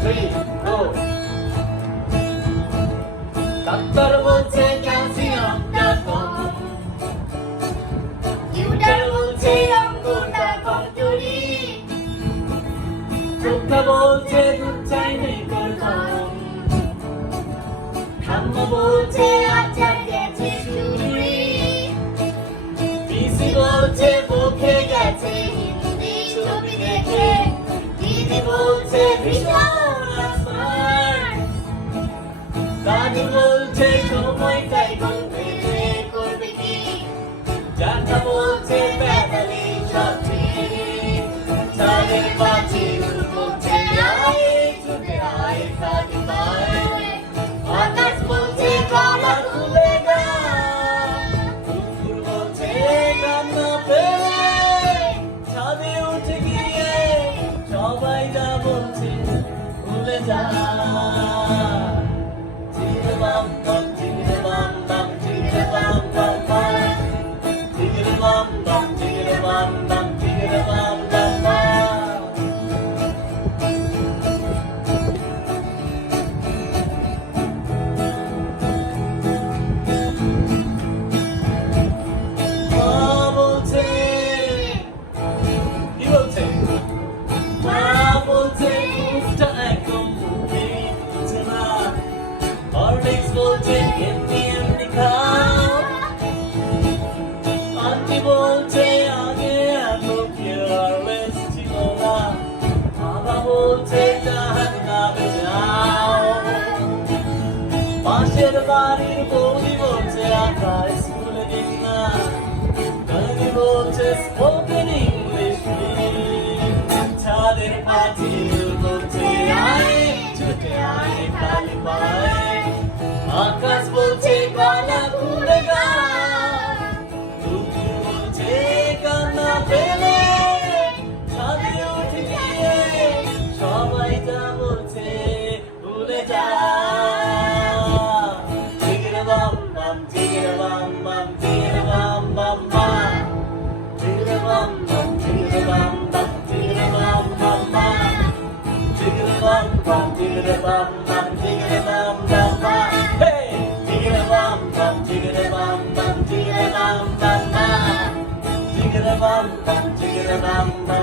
three, go. Doctor বলছে ক্যালসিয়ামটা কম, tutor বলছে অঙ্কটা কমজোরি, চোখটা বলছে দুধ চাইনি করতাম, ঠাম্মা বলছে আচার গেছে চুরি, পিসি বলছে মুখে গেছে, হিন্দি ছবি দেখে দিদি বলছে বলছে ভীষণ ভীষণ smart, দাদু বলছে সময়টাই করবে করবে কি, জানটা বলছে ব্যাটারি সব ঠিক, চাঁদের পাখি বলছে আয় ছুটে আয় খালি পায়, আকাশ বলছে গলা খুলে গা, কুকুর বলছে কান্না পেলে, ছাদে উঠে গিয়ে সবাই যা বলছে ভুলে যা। চিগরে বাম বাম চিগরে বাম বাম চিগরে বাম বাম বাম, চিগরে বাম বাম চিগরে বাম বাম চিগরে বাম বাম বাম। মা বলছে, কি বলছে? মা বলছে দুধটা একদম মুখে দিচ্ছে না, হরলিক্স বলছে এমনি এমনি খাও, আন্টি বলছে আগে এত কেয়ারলেস ছিল না, বাবা বলছে জাহাজ না বেজাও, পাশের বাড়ির বৌদি বলছে আঁকা স্কুলে দিন না, গানি বলছে স্পোকেন ইংলিশ ছাদের পাখি বলছে আয় ছুটে আয় খালি পায়, আকাশ বলছে গলা খুলে গা, কুকুর বলছে কান্না পেলে, ছাদে উঠে গিয়ে সবাই যা বলছে ভুলে যা। চিগরে বাম বাম চিগরে বাম বাম চিগরে বাম বাম বাম, চিগরে বাম বাম চিগরে বাম বাম চিগরে বাম বাম বাম, চিগরে বাম বাম চিগরে বাম বাম চিগরে বাম বাম বাম, হে চিগরে বাম বাম চিগরে বাম বাম চিগরে বাম বাম বাম, চিগরে বাম বাম চিগরে বাম বাম